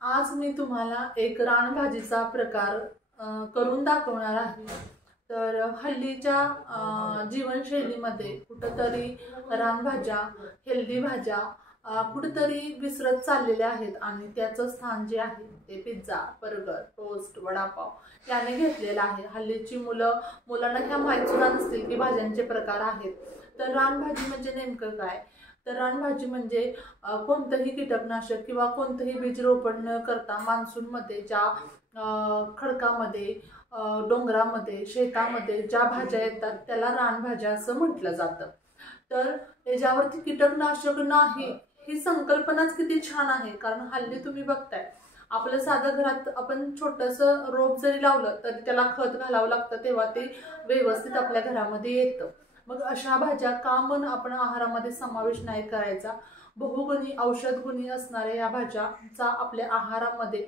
आज मी तुम्हाला एक रानभाजीचा प्रकार करून दाखवणार आहे। तर हल्लीच्या जीवनशैलीमध्ये कुठेतरी रानभाज्या, हेल्दी भाज्या कुठेतरी विसरत चाललेल्या आहेत आणि त्याचं स्थान जे आहे ते पिझ्झा, बर्गर, टोस्ट, वडापाव याने घेतलेलं आहे। हल्लीची मुलांना ह्या माहित सुद्धा नसतील की भाज्यांचे प्रकार आहेत। तर रानभाजी म्हणजे नेमकं काय? तर रानभाजी म्हणजे कोणतंही कीटकनाशक किंवा कोणतंही बीज रोपण न करता मान्सूनमध्ये ज्या खडकामध्ये, डोंगरामध्ये, शेतामध्ये ज्या भाज्या येतात त्याला रानभाज्या असं म्हटलं जातं। तर याच्यावरती कीटकनाशक नाही ही संकल्पनाच किती छान आहे। कारण हल्ली तुम्ही बघताय आपलं साधं घरात आपण छोटंसं रोप जरी लावलं तरी त्याला खत घालावं लागतं, तेव्हा ते व्यवस्थित आपल्या घरामध्ये येतं। मग अशा भाज्या का मन आपण आहारामध्ये समावेश नाही करायचा? बहुगुणी औषध गुणी असणाऱ्या या भाज्यांचा आपल्या आहारामध्ये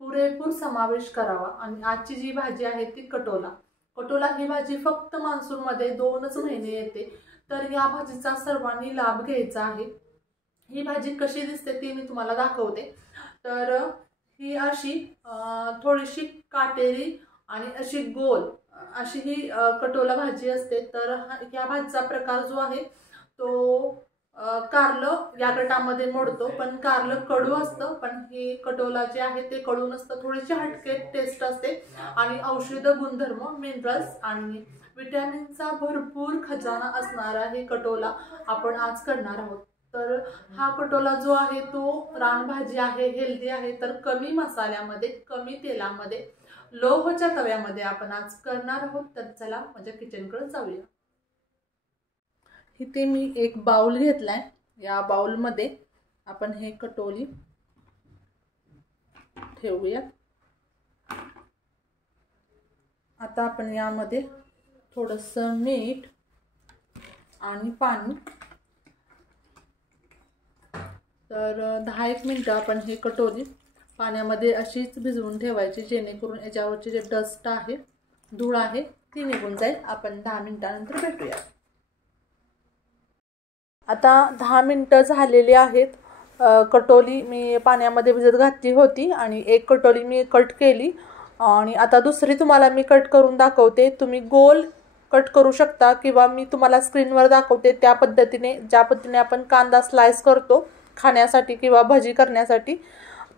पुरेपूर समावेश करावा। आणि आजची जी भाजी आहे ती कटोला ही भाजी फक्त मान्सूनमध्ये 2च महिने येते। तर या भाजीचा सर्वांनी लाभ घ्यायचा आहे। ही भाजी कशी दिसते ती मी तुम्हाला दाखवते। तर ही अशी थोडीशी काटेरी आणि अशी गोल अशी ही कटोला भाजी असते। तर या भाजीचा प्रकार जो आहे तो कारलं या गटामध्ये मोडतो, पण कारलं कडू असतं, पण ही कटोला जे आहे ते कडू नसतं, थोडीशी हटके टेस्ट असते आणि औषध गुणधर्म, मिनरल्स आणि विटॅमिनचा भरपूर खजाना असणारा हे कटोला आपण आज करणार आहोत। तर हा कटोला जो आहे तो रानभाजी आहे, हेल्दी आहे, तर कमी मसाल्यामध्ये, कमी तेलामध्ये, लोहच्या तव्यामध्ये आपण आज करणार आहोत। तर चला माझ्या किचनकडे जाऊया। इथे मी एक बाउल घेतलाय। या बाउलमध्ये आपण हे कटोली ठेवूया। आता आपण यामध्ये थोडंसं मीठ आणि पाणी, तर 10-1 मिनिटं आपण हे कटोली पाण्यामध्ये अशीच भिजवून ठेवायची, जेणेकरून याच्यावरची जे डस्ट आहे, धूळ आहे ती निघून जाईल। आपण 10 मिनिटांनंतर भेटूया। आता 10 मिनिटं झालेली आहेत। कटोली मी पाण्यामध्ये भिजत घातली होती आणि एक कटोली मी कट केली आणि आता दुसरी तुम्हाला मी कट करून दाखवते। तुम्ही गोल कट करू शकता किंवा मी तुम्हाला स्क्रीनवर दाखवते त्या पद्धतीने, ज्या पद्धतीने आपण कांदा स्लाइस करतो खाण्यासाठी किंवा भजी करण्यासाठी।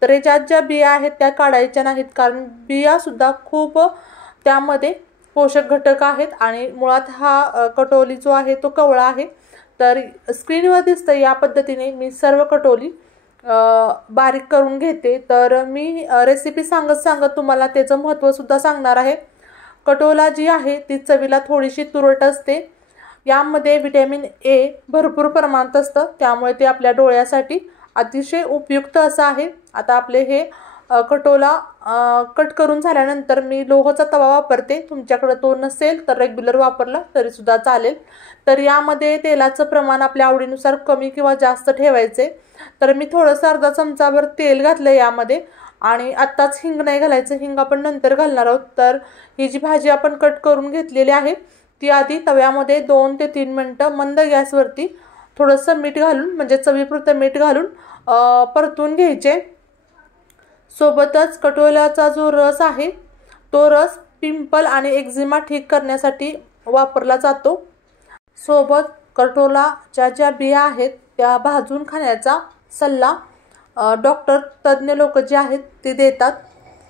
तर याच्यात ज्या बिया आहेत त्या काढायच्या नाहीत, कारण बिया सुद्धा खूप त्यामध्ये पोषक घटक आहेत आणि मुळात हा कटोली जो आहे तो कवळा आहे। तर स्क्रीनवर दिसतं या पद्धतीने मी सर्व कटोली बारीक करून घेते। तर मी रेसिपी सांगत तुम्हाला त्याचं महत्त्व सुद्धा सांगणार आहे। कटोला जी आहे ती चवीला थोडीशी तुरट असते। यामध्ये विटॅमिन ए भरपूर प्रमाणात असतं, त्यामुळे ते आपल्या डोळ्यासाठी अतिशय उपयुक्त असं आहे। आता आपले हे कटोला कट करून झाल्यानंतर मी लोहाचा तवा वापरते। तुमच्याकडे तो नसेल तर रेग्युलर वापरला तरी सुद्धा चालेल। तर यामध्ये तेलाचं प्रमाण आपल्या आवडीनुसार कमी किंवा जास्त ठेवायचे। तर मी थोडंसं अर्धा चमचाभर तेल घातलं यामध्ये आणि आत्ताच हिंग नाही घालायचं, हिंग आपण नंतर घालणार आहोत। तर ही जी भाजी आपण कट करून घेतलेली आहे ती आधी तव्यामध्ये 2 ते 3 मिनिटं मंद गॅसवरती थोडंसं मीठ घालून, म्हणजे चवीपुरतं मीठ घालून परतून घ्यायचे। सोबतच कटोल्याचा जो रस आहे तो रस पिंपल आणि एक्झिमा ठीक करण्यासाठी वापरला जातो। सोबत कटोलाच्या ज्या बिया आहेत त्या भाजून खाण्याचा सल्ला डॉक्टर, तज्ज्ञ लोक जे आहेत ते देतात।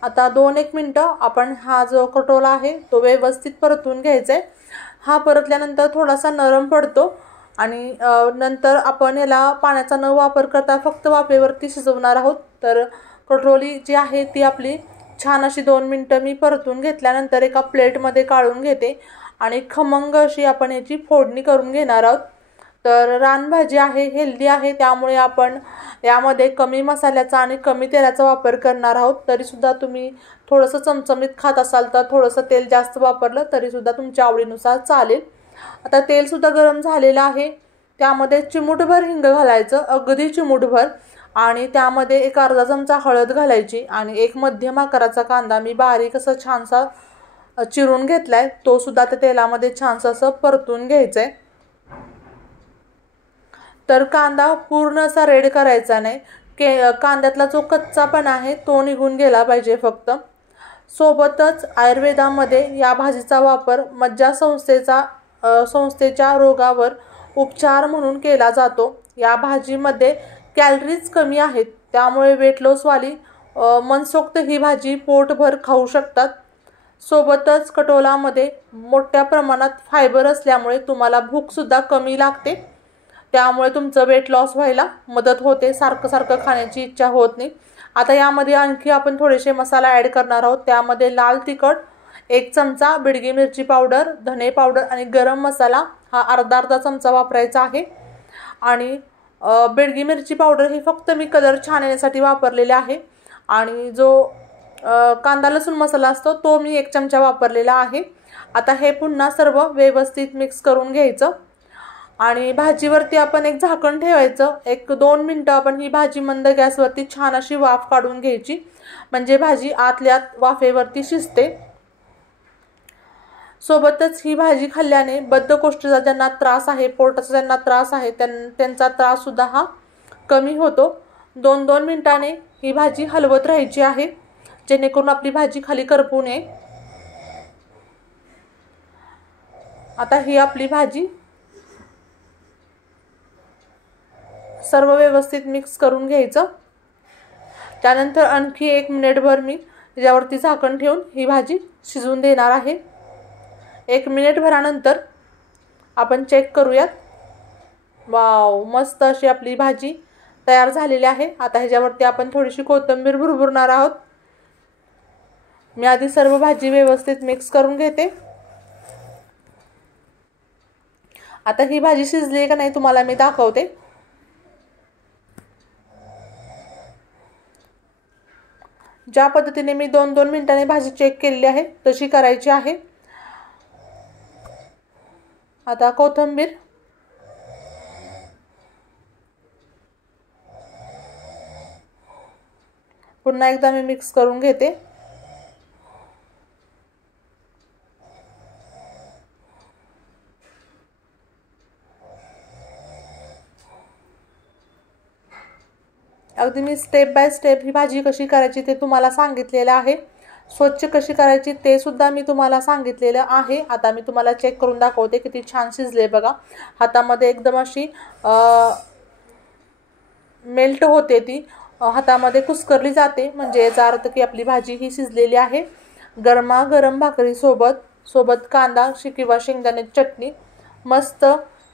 आता 2-1 मिनिटं आपण हा जो कटोला आहे तो व्यवस्थित परतून घ्यायचा आहे। हा परतल्यानंतर थोडासा नरम पडतो आणि नंतर आपण याला पाण्याचा न वापर करता फक्त वाफेवरती शिजवणार आहोत। तर कटोली जी आहे ती आपली छान अशी 2 मिनिटं मी परतून घेतल्यानंतर एका प्लेटमध्ये काढून घेते आणि खमंग अशी आपण याची फोडणी करून घेणार आहोत। तर रानभाजी आहे, हेल्दी आहे, त्यामुळे आपण यामध्ये कमी मसाल्याचा आणि कमी तेलाचा वापर करणार आहोत। तरीसुद्धा तुम्ही थोडंसं चमचमीत खात असाल तर थोडंसं तेल जास्त वापरलं तरीसुद्धा तुमच्या आवडीनुसार चालेल। आता तेलसुद्धा गरम झालेलं आहे, त्यामध्ये चिमूटभर हिंग घालायचं, अगदी चिमूटभर, आणि त्यामध्ये एक अर्धा चमचा हळद घालायची आणि एक मध्यम आकाराचा कांदा मी बारीक असं छानसा चिरून घेतलाय, तो सुद्धा त्या तेलामध्ये छानसा असं परतून घ्यायचा आहे। तर कांदा पूर्ण असा रेड करायचा नाही, कांद्यातला जो कच्चापणा आहे तो निघून गेला पाहिजे फक्त. सोबतच आयुर्वेदामध्ये या भाजीचा वापर संस्थेच्या रोगावर उपचार म्हणून केला जातो. या भाजीमध्ये कॅलरीज कमी आहेत, त्यामुळे वेट लॉसवाली मनसोक्त ही भाजी पोटभर खाऊ शकतात. सोबतच कटोलामध्ये मोठ्या प्रमाणात फायबर असल्यामुळे तुम्हाला भूकसुद्धा कमी लागते, त्यामुळे तुमचं वेट लॉस व्हायला मदत होते. सारखं सारखं खाण्याची इच्छा होत नाही. आता यामध्ये आणखी आपण थोडेसे मसाला ॲड करणार आहोत. त्यामध्ये लाल तिखट 1 चमचा, बेडगी मिरची पावडर, धने पावडर आणि गरम मसाला हा अर्धा चमचा वापरायचा आहे. आणि बेडगी मिरची पावडर ही फक्त मी कलर छान येण्यासाठी वापरलेले आहे. आणि जो कांदा लसूण मसाला असतो तो मी 1 चमचा वापरलेला आहे. आता हे पुन्हा सर्व व्यवस्थित मिक्स करून घ्यायचं आणि भाजीवरती आपण एक झाकण ठेवायचं. 1-2 मिनटं आपण ही भाजी मंद गॅसवरती छान अशी वाफ काढून घ्यायची, म्हणजे भाजी आतल्यात वाफेवरती शिजते. सोबतच ही भाजी खाल्ल्याने बद्धकोष्ठीचा ज्यांना त्रास आहे, पोटाचा ज्यांना त्रास आहे, त्यांचा त्राससुद्धा हा कमी होतो. 2-2 मिनिटांनी ही भाजी हलवत राहायची आहे, जेणेकरून आपली भाजी खाली करपू नये. आता ही आपली भाजी सर्व व्यवस्थित मिक्स करून घ्यायचं. त्यानंतर आणखी 1 मिनिटभर मी त्याच्यावरती झाकण ठेवून ही भाजी शिजवून देणार आहे. 1 मिनिटभरानंतर आपण चेक करूयात. वाव, मस्त अशी आपली भाजी तयार झालेली आहे. आता ह्याच्यावरती आपण थोडीशी कोथिंबीर भुरभुरणार आहोत. मी आधी सर्व भाजी व्यवस्थित मिक्स करून घेते. आता ही भाजी शिजली का नाही तुम्हाला मी दाखवते. ज्या पद्धतीने मी 2-2 मिनिटांनी भाजी चेक केलेली आहे तशी करायची आहे. आता कोथिंबीर, पुन्हा एकदा मी मिक्स करून घेते. अगदी मी स्टेप बाय स्टेप ही भाजी कशी करायची ते तुम्हाला सांगितलेलं आहे. स्वच्छ कशी करायची ते सुद्धा मी तुम्हाला सांगितलेलं आहे. आता मी तुम्हाला चेक करून दाखवते किती छान शिजले बघा. हातामध्ये एकदम अशी मेल्ट होते, ती हातामध्ये कुस्करली जाते, म्हणजे याचा अर्थ की आपली भाजी ही शिजलेली आहे. गरमागरम भाकरी सोबत कांदा किंवा शेंगदाण्याची चटणी मस्त.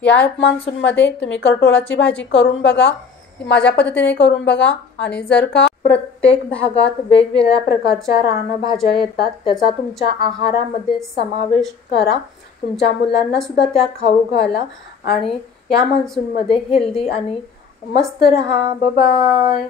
या मान्सूनमध्ये तुम्ही करटोलाची भाजी करून बघा, माझ्या पद्धतीने करून बघा. आणि जर का प्रत्येक भागात वेगवेगळ्या प्रकारच्या रानभाज्या येतात, त्याचा तुमच्या आहारामध्ये समावेश करा. तुमच्या मुलांना सुद्धा त्या खाऊ घाला आणि या मान्सूनमध्ये हेल्दी आणि मस्त रहा. Bye bye.